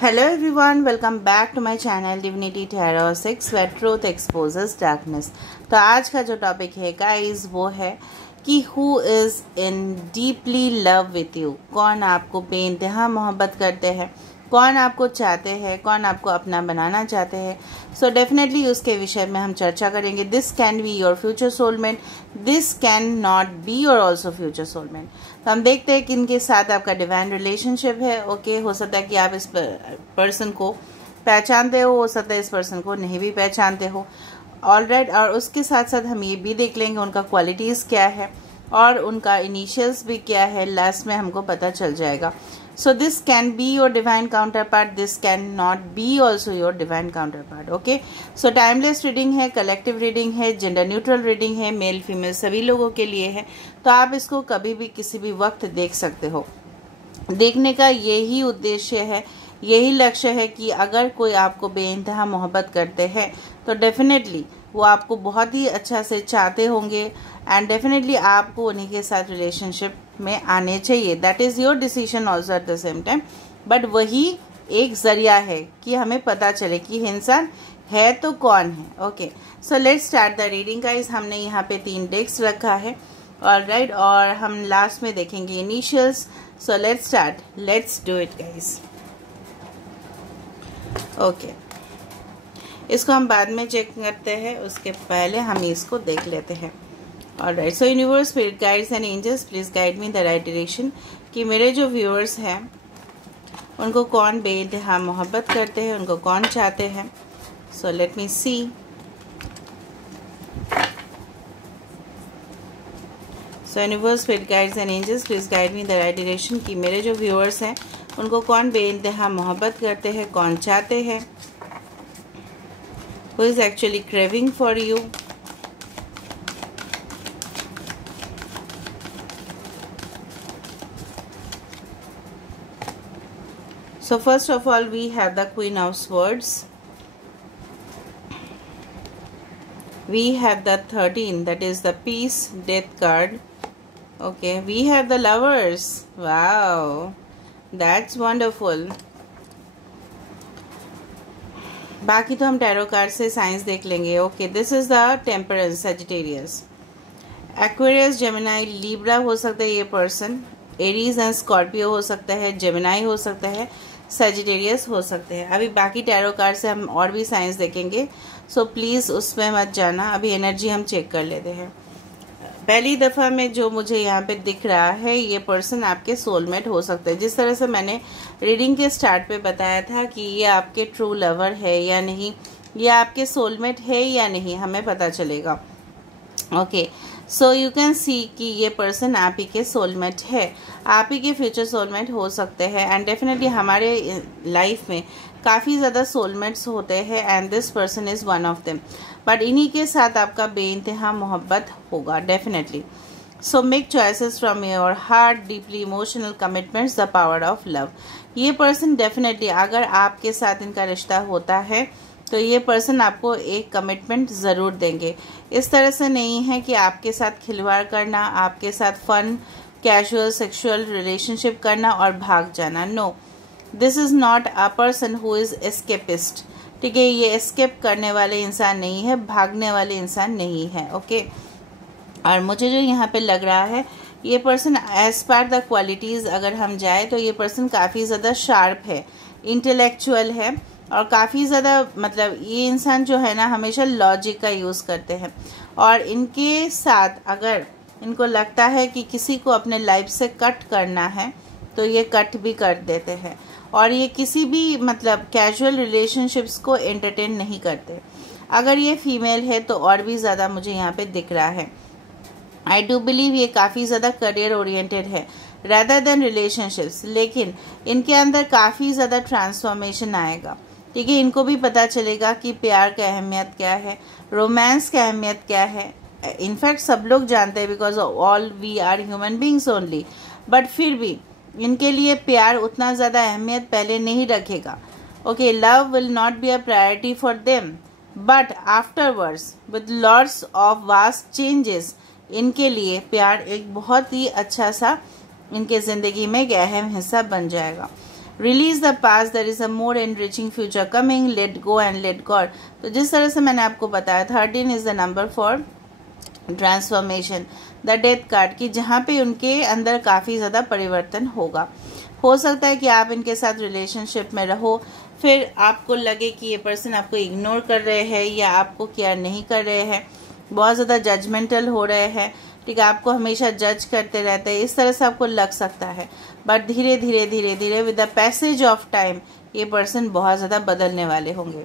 Hello everyone, welcome back to my channel Divinity Tarot 6 where truth exposes darkness। तो आज का जो topic है गाइस वो है कि who is in deeply love with you. कौन आपको बेइंतहा मोहब्बत करते हैं, कौन आपको चाहते हैं, कौन आपको अपना बनाना चाहते हैं। सो डेफिनेटली उसके विषय में हम चर्चा करेंगे। This can be your future soulmate, this can not be your also future soulmate. तो हम देखते हैं कि इनके साथ आपका डिवाइन रिलेशनशिप है। ओके, हो सकता है कि आप इस पर्सन को पहचानते हो सकता है इस पर्सन को नहीं भी पहचानते हो। ऑलराइट, और उसके साथ साथ हम ये भी देख लेंगे उनका क्वालिटीज़ क्या है और उनका इनिशियल्स भी क्या है, लास्ट में हमको पता चल जाएगा। So this can be your divine counterpart, this can not be also your divine counterpart. Okay, so timeless reading है, collective reading है, gender neutral reading है, मेल फीमेल सभी लोगों के लिए है। तो आप इसको कभी भी किसी भी वक्त देख सकते हो। देखने का यही उद्देश्य है, यही लक्ष्य है कि अगर कोई आपको बेइंतहा मोहब्बत करते हैं तो डेफिनेटली वो आपको बहुत ही अच्छा से चाहते होंगे एंड डेफिनेटली आपको उन्हीं के साथ रिलेशनशिप में आने चाहिए। That is your decision also at the same time, but वही एक जरिया है कि हमें पता चले कि इंसान है तो कौन है। Okay, so let's start the reading guys. हमने यहाँ पे 3 डेक्स रखा है ऑलराइट, और हम लास्ट में देखेंगे initials. So let's start, let's do it guys. Okay, इसको हम बाद में चेक करते हैं, उसके पहले हम इसको देख लेते हैं। Alright, so universe, spirit guides and angels please guide me the right direction कि मेरे जो व्यूअर्स हैं उनको कौन बेइंतहा मोहब्बत करते हैं, उनको कौन चाहते हैं। So let me see. So universe, spirit guides and angels please guide me the right direction कि मेरे जो व्यूअर्स हैं उनको कौन बेइंतहा मोहब्बत करते हैं, कौन चाहते हैं। Who is actually craving for you? So first of all we have the Queen of Swords. We have the 13, that is the Peace, Death card. Okay, we have the Lovers. Wow, that's wonderful. बाकी तो हम tarot card से science देख लेंगे। Okay, this is the temperance, Sagittarius, Aquarius, Gemini, Libra हो सकता है ये पर्सन, एरीज एंड स्कॉर्पियो हो सकता है, जेमिनाई हो सकता है, सजिटेरियस हो सकते हैं। अभी बाकी टैरो कार्ड से हम और भी साइंस देखेंगे, सो प्लीज़ उसमें मत जाना। अभी एनर्जी हम चेक कर लेते हैं। पहली दफ़ा में जो मुझे यहाँ पे दिख रहा है ये पर्सन आपके सोलमेट हो सकते हैं। जिस तरह से मैंने रीडिंग के स्टार्ट पे बताया था कि ये आपके ट्रू लवर है या नहीं, ये आपके सोलमेट है या नहीं, हमें पता चलेगा। Okay, so you can see कि ये पर्सन आप ही के सोलमेट है, आप ही के फ्यूचर सोलमेट हो सकते हैं। एंड डेफिनेटली हमारे लाइफ में काफ़ी ज़्यादा सोलमेट्स होते हैं and this person is one of them. But इन्हीं के साथ आपका बेइंतहा मोहब्बत होगा definitely. So make choices from your heart, deeply emotional commitments, the power of love. ये पर्सन डेफिनेटली अगर आपके साथ इनका रिश्ता होता है तो ये पर्सन आपको एक कमिटमेंट ज़रूर देंगे। इस तरह से नहीं है कि आपके साथ खिलवाड़ करना, आपके साथ फन, कैजुअल, सेक्सुअल रिलेशनशिप करना और भाग जाना। No, this is not a person who is escapist. ठीक है, ये एस्केप करने वाले इंसान नहीं है, भागने वाले इंसान नहीं है। ओके, और मुझे जो यहाँ पे लग रहा है ये person as per the qualities अगर हम जाए तो ये पर्सन काफ़ी ज़्यादा शार्प है, इंटेलेक्चुअल है और काफ़ी ज़्यादा मतलब ये इंसान जो है ना हमेशा लॉजिक का यूज़ करते हैं। और इनके साथ अगर इनको लगता है कि किसी को अपने लाइफ से कट करना है तो ये कट भी कर देते हैं। और ये किसी भी मतलब कैजुअल रिलेशनशिप्स को एंटरटेन नहीं करते। अगर ये फीमेल है तो और भी ज़्यादा मुझे यहाँ पे दिख रहा है। आई डू बिलीव ये काफ़ी ज़्यादा करियर ओरिएंटेड है रैदर देन रिलेशनशिप्स, लेकिन इनके अंदर काफ़ी ज़्यादा ट्रांसफॉर्मेशन आएगा। ठीक है, इनको भी पता चलेगा कि प्यार की अहमियत क्या है, रोमांस की अहमियत क्या है। इनफैक्ट सब लोग जानते हैं because all we are human beings only, but फिर भी इनके लिए प्यार उतना ज़्यादा अहमियत पहले नहीं रखेगा। Okay, love will not be a priority for them, but afterwards with lots of vast changes इनके लिए प्यार एक बहुत ही अच्छा सा इनके ज़िंदगी में एक अहम हिस्सा बन जाएगा। Release the past, there is a more enriching future coming, let go and let God. तो जिस तरह से मैंने आपको बताया 13 is the number for transformation, the death card की, जहाँ पे उनके अंदर काफ़ी ज़्यादा परिवर्तन होगा। हो सकता है कि आप इनके साथ रिलेशनशिप में रहो, फिर आपको लगे कि ये पर्सन आपको इग्नोर कर रहे हैं या आपको केयर नहीं कर रहे हैं, बहुत ज़्यादा जजमेंटल हो रहे हैं, ठीक है, आपको हमेशा जज करते रहते हैं, इस तरह से आपको लग सकता है। बट धीरे धीरे धीरे धीरे with the passage of time ये पर्सन बहुत ज़्यादा बदलने वाले होंगे।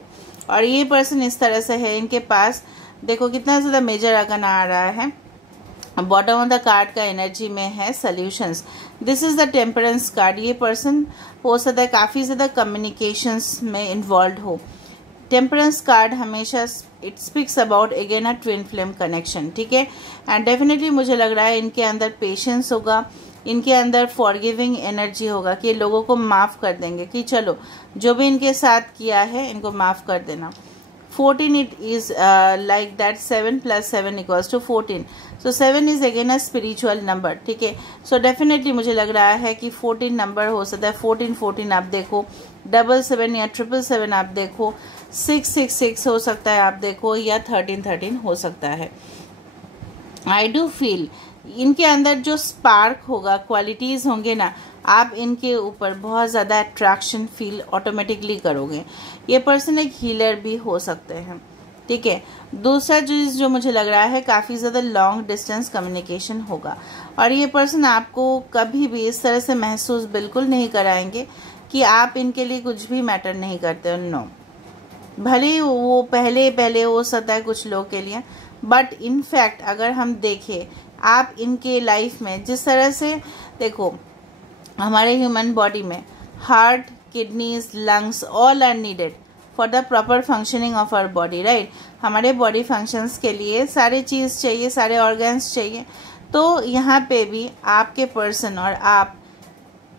और ये पर्सन इस तरह से है, इनके पास देखो कितना ज़्यादा मेजर अगन आ रहा है, बॉटम ऑफ द कार्ड का एनर्जी में है solutions. This is the temperance card. ये पर्सन हो सकता है काफ़ी ज़्यादा कम्युनिकेशंस में इन्वॉल्व हो। टेम्परेंस कार्ड हमेशा it speaks about again a twin flame connection, ठीक है। एंड डेफिनेटली मुझे लग रहा है इनके अंदर पेशेंस होगा, इनके अंदर फॉरगिविंग एनर्जी होगा कि लोगों को माफ़ कर देंगे कि चलो जो भी इनके साथ किया है इनको माफ़ कर देना। 14 it is like that 7 plus 7 equals to 14, so 7 is again a spiritual number, ठीक है। so definitely मुझे लग रहा है कि 14 नंबर हो सकता है, 14 आप देखो, 77 या 777 आप देखो, 666 हो सकता है आप देखो, या 13 हो सकता है। आई डू फील इनके अंदर जो स्पार्क होगा, क्वालिटीज़ होंगे ना, आप इनके ऊपर बहुत ज़्यादा अट्रैक्शन फील ऑटोमेटिकली करोगे। ये पर्सन एक हीलर भी हो सकते हैं, ठीक है। दूसरा चीज़ जो मुझे लग रहा है काफ़ी ज़्यादा लॉन्ग डिस्टेंस कम्युनिकेशन होगा, और ये पर्सन आपको कभी भी इस तरह से महसूस बिल्कुल नहीं कराएंगे कि आप इनके लिए कुछ भी मैटर नहीं करते। नो, भले ही वो पहले हो सकता है कुछ लोग के लिए, बट इनफैक्ट अगर हम देखें आप इनके लाइफ में जिस तरह से देखो, हमारे ह्यूमन बॉडी में heart, kidneys, lungs all are needed for the proper functioning of our body, right. हमारे बॉडी फंक्शंस के लिए सारे चीज़ चाहिए, सारे ऑर्गन्स चाहिए। तो यहाँ पे भी आपके पर्सन और आप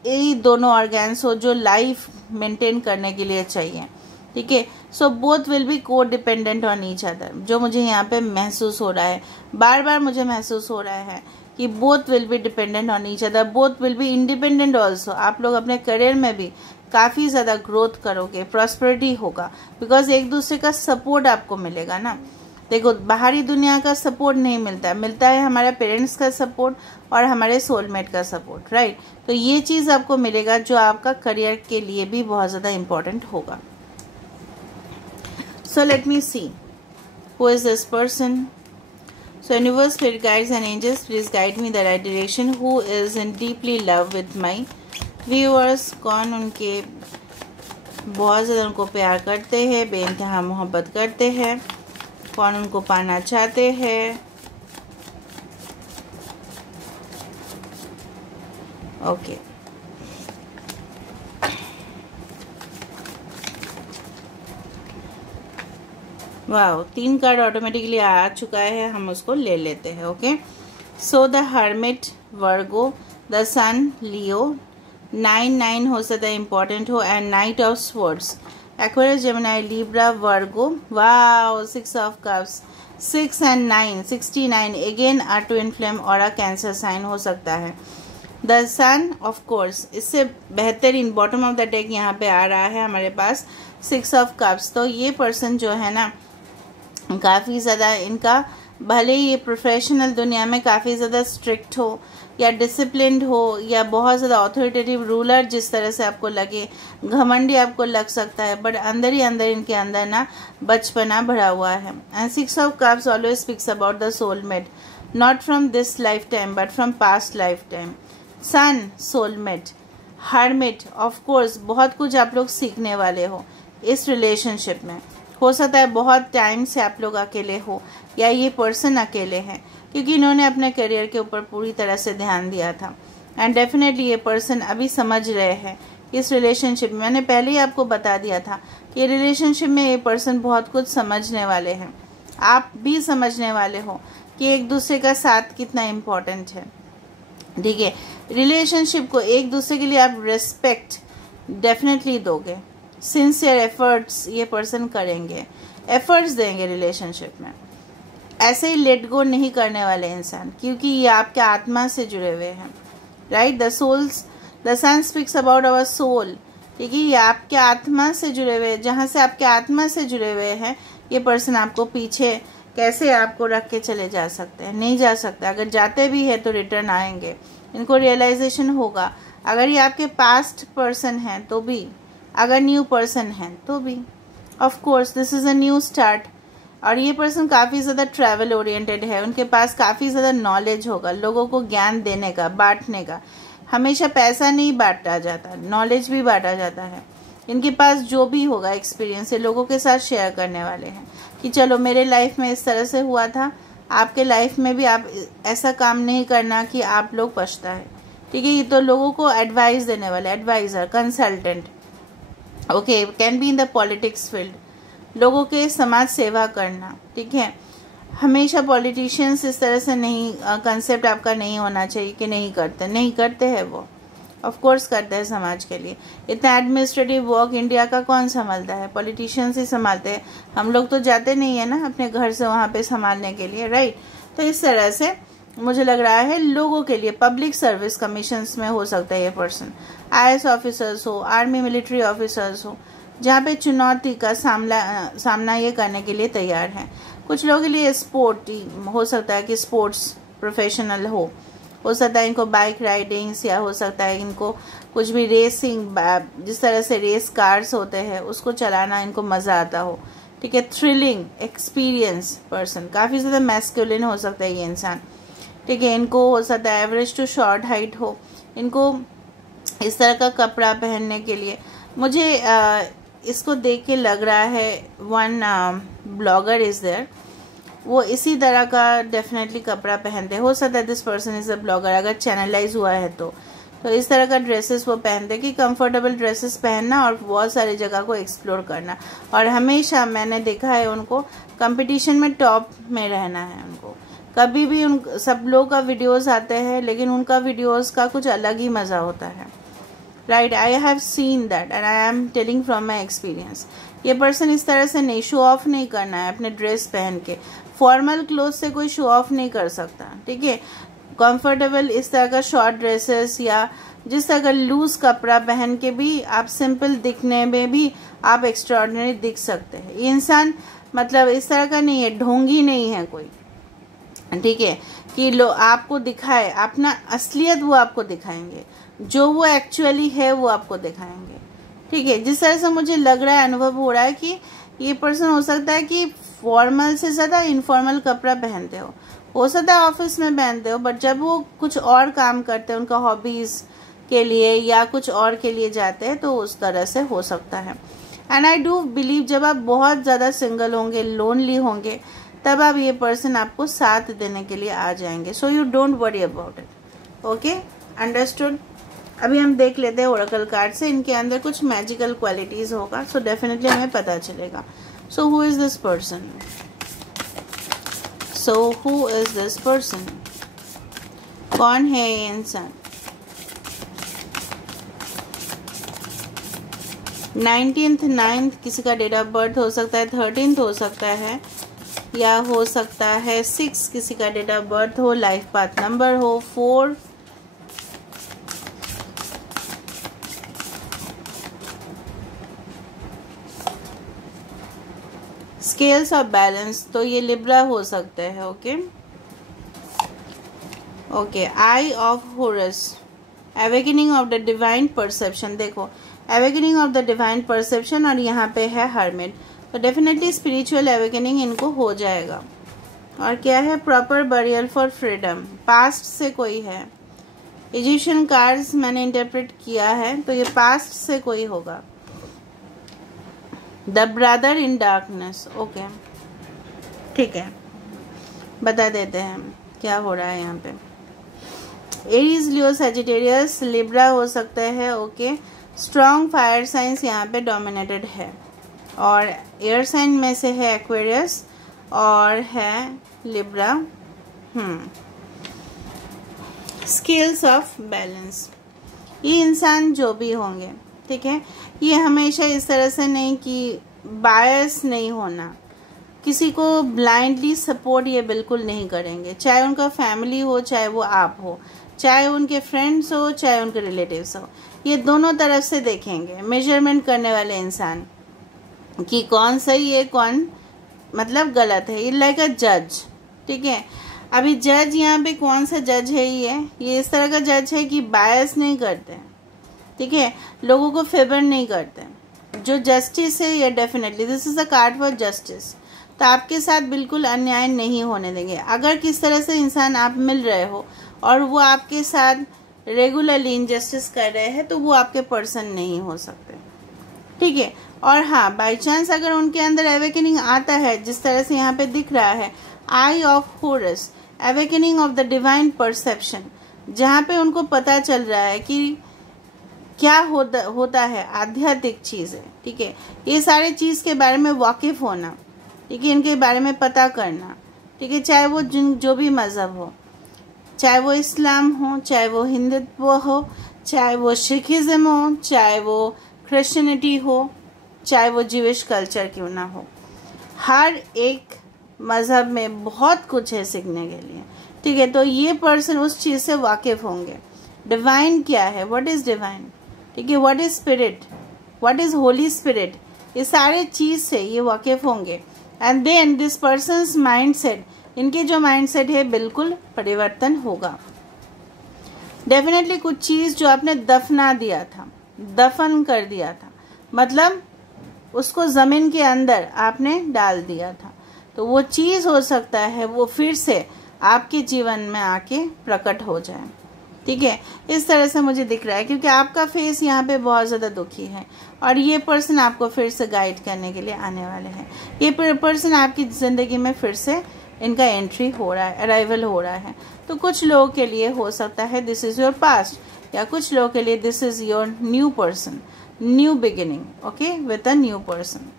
यही दोनों ऑर्गन्स हो जो लाइफ मेंटेन करने के लिए चाहिए, ठीक है। सो बोथ विल बी को डिपेंडेंट ऑन ईच अदर, जो मुझे यहाँ पे महसूस हो रहा है, बार बार मुझे महसूस हो रहा है कि both will be dependent on each other, both will be independent also. आप लोग अपने करियर में भी काफ़ी ज़्यादा ग्रोथ करोगे, प्रॉस्पेरिटी होगा, बिकॉज एक दूसरे का सपोर्ट आपको मिलेगा ना। देखो बाहरी दुनिया का सपोर्ट नहीं मिलता है हमारे पेरेंट्स का सपोर्ट और हमारे सोलमेट का सपोर्ट, राइट। तो ये चीज़ आपको मिलेगा जो आपका करियर के लिए भी बहुत ज़्यादा इम्पोर्टेंट होगा। So let me see who is this person. So universe, spirit guides and angels, please guide me the right direction. Who is in deeply love with my viewers? कौन उनके बहुत ज़्यादा उनको प्यार करते हैं, बेइंतहा मोहब्बत करते हैं, कौन उनको पाना चाहते हैं। ओके, वाह, 3 कार्ड ऑटोमेटिकली आ चुका है, हम उसको ले लेते हैं। Okay, so the hermit, Virgo, the sun, Leo, 9 हो सकता है इम्पोर्टेंट हो, and knight of swords, Aquarius, Gemini, Libra, Virgo. वाह, 6 of cups, 6 and 9, 69 again a twin flame और अ कैंसर साइन हो सकता है। द सन ऑफ कोर्स, इससे बेहतरीन बॉटम ऑफ द डेक यहाँ पे आ रहा है हमारे पास 6 ऑफ कप्स। तो ये पर्सन जो है ना काफ़ी ज़्यादा, इनका भले ही ये प्रोफेशनल दुनिया में काफ़ी ज़्यादा स्ट्रिक्ट हो या डिसिप्लिन्ड हो या बहुत ज़्यादा ऑथोरिटेटिव रूलर जिस तरह से आपको लगे, घमंडी आपको लग सकता है, बट अंदर ही अंदर इनके अंदर ना बचपना भरा हुआ है। And 6 of cups always speaks about the soulmate, not from this lifetime but from past lifetime. Sun, soulmate, hermit, of course बहुत कुछ आप लोग सीखने वाले हो इस रिलेशनशिप में। हो सकता है बहुत टाइम से आप लोग अकेले हो या ये पर्सन अकेले हैं, क्योंकि इन्होंने अपने करियर के ऊपर पूरी तरह से ध्यान दिया था। एंड डेफिनेटली ये पर्सन अभी समझ रहे हैं इस रिलेशनशिप में। मैंने पहले ही आपको बता दिया था कि रिलेशनशिप में ये पर्सन बहुत कुछ समझने वाले हैं, आप भी समझने वाले हो कि एक दूसरे का साथ कितना इम्पोर्टेंट है, ठीक है। रिलेशनशिप को एक दूसरे के लिए आप रिस्पेक्ट डेफिनेटली दोगे, सिंसियर एफर्ट्स ये पर्सन करेंगे, एफर्ट्स देंगे रिलेशनशिप में। ऐसे ही लेट गो नहीं करने वाले इंसान, क्योंकि ये आपके आत्मा से जुड़े हुए हैं, right. The sun speaks about our soul, ठीक है। ये आपके आत्मा से जुड़े हुए, जहाँ से आपके आत्मा से जुड़े हुए हैं ये पर्सन आपको पीछे कैसे आपको रख के चले जा सकते हैं, नहीं जा सकते। अगर जाते भी है तो रिटर्न आएंगे, इनको रियलाइजेशन होगा। अगर ये आपके पास्ट पर्सन है तो भी, अगर न्यू पर्सन है तो भी, of course this is a new start. और ये पर्सन काफ़ी ज़्यादा ट्रैवल ओरिएंटेड है, उनके पास काफ़ी ज़्यादा नॉलेज होगा, लोगों को ज्ञान देने का, बांटने का। हमेशा पैसा नहीं बांटा जाता, नॉलेज भी बांटा जाता है। इनके पास जो भी होगा एक्सपीरियंस ये लोगों के साथ शेयर करने वाले हैं कि चलो मेरे लाइफ में इस तरह से हुआ था, आपके लाइफ में भी आप ऐसा काम नहीं करना कि आप लोग पछताए। ठीक है। ये तो लोगों को एडवाइस देने वाले, adviser, consultant, okay, can be in the politics field, लोगों के समाज सेवा करना। ठीक है। हमेशा पॉलिटिशियंस इस तरह से नहीं, कंसेप्ट आपका नहीं होना चाहिए कि नहीं करते हैं वो, ऑफ कोर्स करते हैं समाज के लिए। इतना एडमिनिस्ट्रेटिव वर्क इंडिया का कौन संभालता है, पॉलिटिशियंस ही संभालते हैं। हम लोग तो जाते नहीं है ना अपने घर से वहाँ पे संभालने के लिए, राइट। तो इस तरह से मुझे लग रहा है लोगों के लिए पब्लिक सर्विस कमीशंस में हो सकता है ये पर्सन। IAS ऑफिसर्स हो, आर्मी मिलिट्री ऑफिसर्स हो, जहाँ पे चुनौती का सामना ये करने के लिए तैयार हैं। कुछ लोगों के लिए स्पोर्ट हो सकता है कि स्पोर्ट्स प्रोफेशनल हो सकता है इनको बाइक राइडिंग्स, या हो सकता है इनको कुछ भी रेसिंग, जिस तरह से रेस कार्स होते हैं उसको चलाना इनको मज़ा आता हो। ठीक है। थ्रिलिंग एक्सपीरियंस पर्सन, काफ़ी ज़्यादा मैस्कुलिन हो सकता है ये इंसान। ठीक है। इनको हो सकता है एवरेज टू शॉर्ट हाइट हो, इनको इस तरह का कपड़ा पहनने के लिए, मुझे इसको देख के लग रहा है वन ब्लॉगर इज़ देयर, वो इसी तरह का डेफिनेटली कपड़ा पहनते। हो सकता है this person is a blogger, अगर चैनलाइज हुआ है तो इस तरह का ड्रेसेस वो पहनते कि कंफर्टेबल ड्रेसेस पहनना और बहुत सारी जगह को एक्सप्लोर करना। और हमेशा मैंने देखा है उनको कंपटीशन में टॉप में रहना है उनको। कभी भी उन सब लोग का वीडियोस आते हैं लेकिन उनका वीडियोस का कुछ अलग ही मज़ा होता है, right. I have seen that and I am telling from my experience. ये पर्सन इस तरह से नहीं, शो ऑफ नहीं करना है अपने ड्रेस पहन के। फॉर्मल क्लोथ से कोई शो ऑफ नहीं कर सकता। ठीक है। कंफर्टेबल इस तरह का शॉर्ट ड्रेसेस या जिस तरह का लूज कपड़ा पहन के भी आप सिंपल दिखने में भी आप एक्स्ट्राऑर्डिनरी दिख सकते हैं। ये इंसान मतलब इस तरह का नहीं है, ढोंगी नहीं है कोई। ठीक है। कि लो आपको दिखाए अपना असलियत, वो आपको दिखाएंगे, जो वो एक्चुअली है वो आपको दिखाएंगे। ठीक है। जिस तरह से मुझे लग रहा है, अनुभव हो रहा है कि ये पर्सन हो सकता है कि फॉर्मल से ज़्यादा इनफॉर्मल कपड़ा पहनते हो सकता है ऑफिस में पहनते हो, बट जब वो कुछ और काम करते हैं उनका हॉबीज़ के लिए या कुछ और के लिए जाते हैं तो उस तरह से हो सकता है। एंड आई डू बिलीव जब आप बहुत ज़्यादा सिंगल होंगे, लोनली होंगे, तब आप ये पर्सन आपको साथ देने के लिए आ जाएंगे। So you don't worry about it. Okay, understood. अभी हम देख लेते हैं ओरेकल कार्ड से, इनके अंदर कुछ मैजिकल क्वालिटीज़ होगा, सो डेफिनेटली हमें पता चलेगा। So who is this person? So who is this person? कौन है ये इंसान? 19th 9th किसी का डेट ऑफ बर्थ हो सकता है, 13th हो सकता है, या हो सकता है 6 किसी का डेट ऑफ बर्थ हो, लाइफ पाथ नंबर हो 4, स्केल्स ऑफ बैलेंस, तो ये लिब्रा हो सकता है। Okay, eye of Horus, awakening of the divine perception. देखो, awakening of the divine perception और यहाँ पे है हर्मिट, तो डेफिनेटली स्पिरिचुअल अवेकनिंग इनको हो जाएगा। और क्या है? Proper burial for freedom, past से कोई है। इजिप्शियन कार्ड्स मैंने इंटरप्रेट किया है, तो ये पास्ट से कोई होगा। The brother in darkness, okay, ठीक है, बता देते हैं क्या हो रहा है यहाँ पे। एरीज, लियो, सजिटेरियस, लिब्रा हो सकता है। ओके, स्ट्रॉन्ग फायर साइंस यहाँ पे डोमिनेटेड है, और एयर साइन में से है एक्वेरियस और है लिब्रा। स्किल्स ऑफ बैलेंस, ये इंसान जो भी होंगे, ठीक है, ये हमेशा इस तरह से नहीं कि बायस नहीं होना, किसी को ब्लाइंडली सपोर्ट ये बिल्कुल नहीं करेंगे, चाहे उनका फैमिली हो, चाहे वो आप हो, चाहे उनके फ्रेंड्स हो, चाहे उनके रिलेटिव्स हो। ये दोनों तरफ से देखेंगे, मेजरमेंट करने वाले इंसान कि कौन सही है कौन मतलब गलत है। ये लाइक अ जज, ठीक है। अभी जज यहाँ पे कौन सा जज है, ये इस तरह का जज है कि बायस नहीं करते, ठीक है, लोगों को फेवर नहीं करते। जो जस्टिस है ये definitely this is a card for justice, तो आपके साथ बिल्कुल अन्याय नहीं होने देंगे। अगर किस तरह से इंसान आप मिल रहे हो और वो आपके साथ रेगुलरली इनजस्टिस कर रहे हैं तो वो आपके पर्सन नहीं हो सकते, ठीक है। और हाँ, बाई चांस अगर उनके अंदर अवेकनिंग आता है, जिस तरह से यहाँ पे दिख रहा है eye of Horus, awakening of the divine perception, जहाँ पे उनको पता चल रहा है कि क्या होता है आध्यात्मिक चीज़ें, ठीक है। ये सारे चीज़ के बारे में वाकिफ होना, ठीक है, इनके बारे में पता करना, ठीक है, चाहे वो जो भी मज़हब हो, चाहे वो इस्लाम हो, चाहे वो हिंदुत्व हो, चाहे वो सिखिज्म हो, चाहे वो क्रिश्चियनिटी हो, चाहे वो जीविश कल्चर क्यों ना हो, हर एक मज़हब में बहुत कुछ है सीखने के लिए, ठीक है। तो ये पर्सन उस चीज़ से वाकिफ होंगे। डिवाइन क्या है, व्हाट इज़ डिवाइन, ठीक है, what is spirit, what is holy spirit, ये सारे चीज़ से ये वाकिफ होंगे। And then this person's mindset, इनके जो माइंडसेट है बिल्कुल परिवर्तन होगा। डेफिनेटली कुछ चीज़ जो आपने दफना दिया था, दफन कर दिया था, मतलब उसको ज़मीन के अंदर आपने डाल दिया था, तो वो चीज़ हो सकता है वो फिर से आपके जीवन में आके प्रकट हो जाए, ठीक है। इस तरह से मुझे दिख रहा है क्योंकि आपका फेस यहाँ पे बहुत ज़्यादा दुखी है और ये पर्सन आपको फिर से गाइड करने के लिए आने वाले हैं। ये पर्सन आपकी ज़िंदगी में फिर से इनका एंट्री हो रहा है, अराइवल हो रहा है। तो कुछ लोगों के लिए हो सकता है दिस इज़ योर पास्ट, या कुछ लोगों के लिए this is your new person, new beginning, okay, with a new person.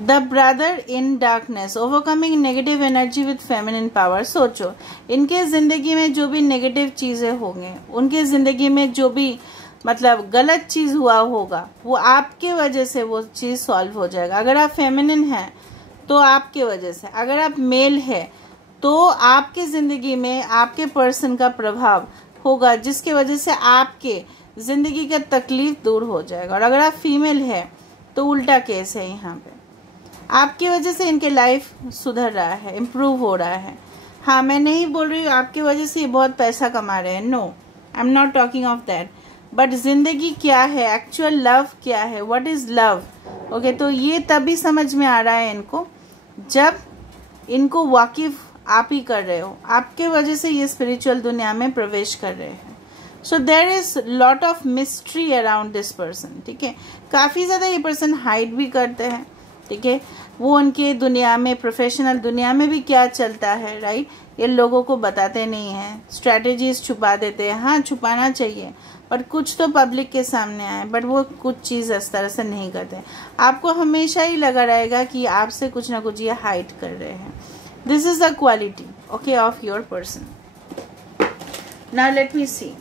The brother in darkness, overcoming negative energy with feminine power. सोचो इनके ज़िंदगी में जो भी नेगेटिव चीज़ें होंगे, उनके ज़िंदगी में जो भी मतलब गलत चीज़ हुआ होगा, वो आपके वजह से वो चीज़ सॉल्व हो जाएगा। अगर आप फेमिनिन हैं तो आपके वजह से, अगर आप मेल है तो आपकी ज़िंदगी में आपके पर्सन का प्रभाव होगा जिसके वजह से आपके ज़िंदगी का तकलीफ दूर हो जाएगा। और अगर आप फीमेल है तो उल्टा केस है, यहाँ पे आपकी वजह से इनके लाइफ सुधर रहा है, इम्प्रूव हो रहा है। हाँ, मैं नहीं बोल रही हूँ आपकी वजह से ये बहुत पैसा कमा रहे हैं, no, I am not talking of that, but जिंदगी क्या है, एक्चुअल लव क्या है, व्हाट इज़ लव, ओके। तो ये तभी समझ में आ रहा है इनको जब इनको वाकिफ आप ही कर रहे हो, आपके वजह से ये स्पिरिचुअल दुनिया में प्रवेश कर रहे हैं। So there is lot of mystery around this person, ठीक है। काफ़ी ज़्यादा ये पर्सन हाइड भी करते हैं, ठीक है, वो उनके दुनिया में, प्रोफेशनल दुनिया में भी क्या चलता है, राइट, ये लोगों को बताते नहीं हैं, स्ट्रैटेजीज छुपा देते हैं। हाँ, छुपाना चाहिए, बट कुछ तो पब्लिक के सामने आए, बट वो कुछ चीज़ इस तरह से नहीं करते। आपको हमेशा ही लगा रहेगा कि आपसे कुछ ना कुछ ये हाइड कर रहे हैं। This is the quality, okay, of your person. Now let me see,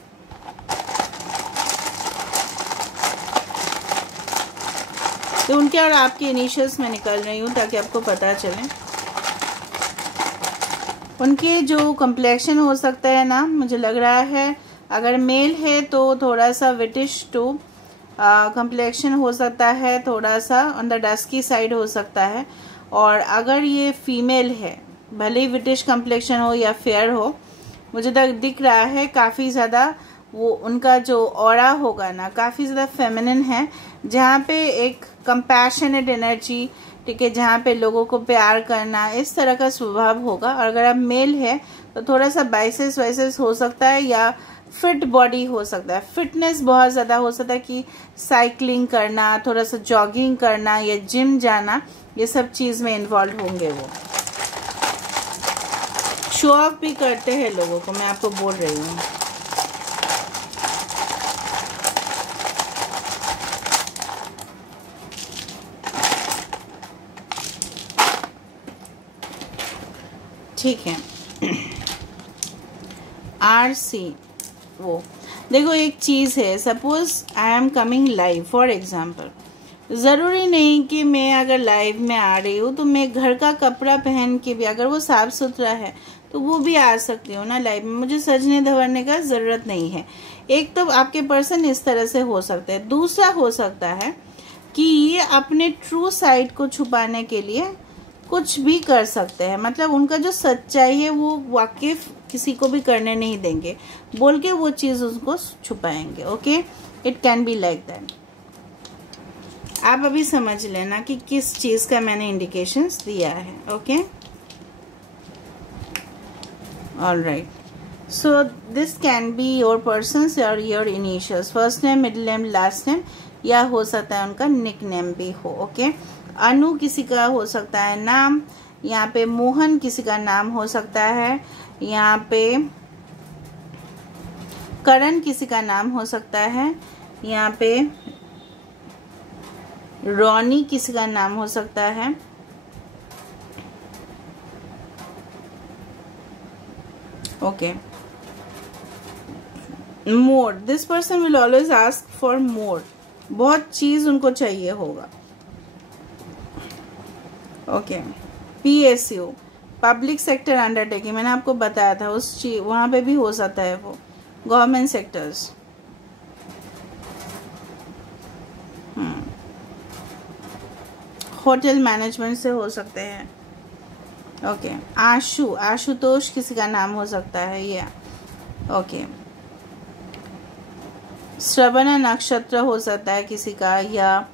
तो उनके और आपके इनिशियल्स में निकल रही हूँ ताकि आपको पता चले। उनके जो कम्प्लेक्शन हो सकता है ना, मुझे लग रहा है अगर मेल है तो थोड़ा सा विटिश टू कम्प्लेक्शन हो सकता है, थोड़ा सा ऑन द डस्की साइड हो सकता है। और अगर ये फीमेल है, भले ही विटिश कम्प्लेक्शन हो या फेयर हो, मुझे दिख रहा है काफ़ी ज़्यादा वो उनका जो ऑरा होगा ना, काफ़ी ज़्यादा फेमिनिन है, जहाँ पे एक कंपैशनेट एनर्जी, ठीक है, जहाँ पे लोगों को प्यार करना, इस तरह का स्वभाव होगा। और अगर आप मेल है तो थोड़ा सा बाइसेस वाइसेस हो सकता है, या फिट बॉडी हो सकता है, फिटनेस बहुत ज़्यादा हो सकता है कि साइकिलिंग करना, थोड़ा सा जॉगिंग करना या जिम जाना, ये सब चीज़ में इन्वॉल्व होंगे। वो शो ऑफ भी करते हैं लोगों को, मैं आपको बोल रही हूँ। ठीक है, RC, वो देखो एक चीज़ है, suppose I am coming live for example, ज़रूरी नहीं कि मैं अगर लाइव में आ रही हूँ तो मैं घर का कपड़ा पहन के भी, अगर वो साफ सुथरा है तो वो भी आ सकती हूँ ना लाइव में, मुझे सजने धवरने का ज़रूरत नहीं है। एक तो आपके पर्सन इस तरह से हो सकते हैं, दूसरा हो सकता है कि ये अपने ट्रू साइड को छुपाने के लिए कुछ भी कर सकते हैं, मतलब उनका जो सच्चाई है वो वाकिफ किसी को भी करने नहीं देंगे, बोल के वो चीज़ उसको छुपाएंगे। Okay, it can be like that. आप अभी समझ लेना कि किस चीज़ का मैंने इंडिकेशंस दिया है। Okay, all right, so this can be your persons और your initials, first name, middle name, last name, या हो सकता है उनका निक नेम भी हो। ओके, अनु किसी का हो सकता है नाम, यहाँ पे मोहन किसी का नाम हो सकता है, यहाँ पे करण किसी का नाम हो सकता है, यहाँ पे रोनी किसी का नाम हो सकता है, okay. More, this person will always ask for more, बहुत चीज उनको चाहिए होगा। Okay, PSU, public sector undertaking, मैंने आपको बताया था उस चीज, वहां पे भी हो सकता है वो गवर्नमेंट सेक्टर्स। होटल मैनेजमेंट से हो सकते हैं। ओके, आशुतोष किसी का नाम हो सकता है, या ओके। श्रवण नक्षत्र हो सकता है किसी का, या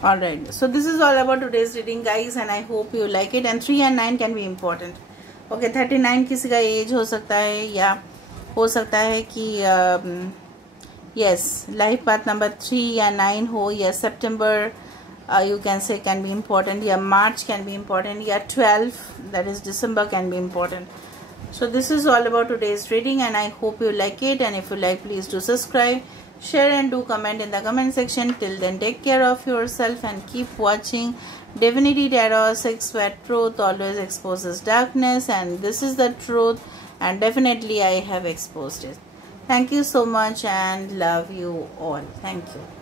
Alright, so this is all about today's reading guys, and I hope you like it. And 3 and 9 can be important. Okay, 39 किसी का एज हो सकता है, या हो सकता है कि yes, लाइफ पाथ नंबर 3 या 9 हो, या सितंबर you can say can be important, या March can be important, या 12 that is December can be important. So this is all about today's reading, and I hope you like it. And if you like, please do subscribe, share and do comment in the comment section. Till then, take care of yourself and keep watching Divinity Tarot 6, where truth always exposes darkness, and this is the truth, and definitely I have exposed it. Thank you so much and love you all. Thank you.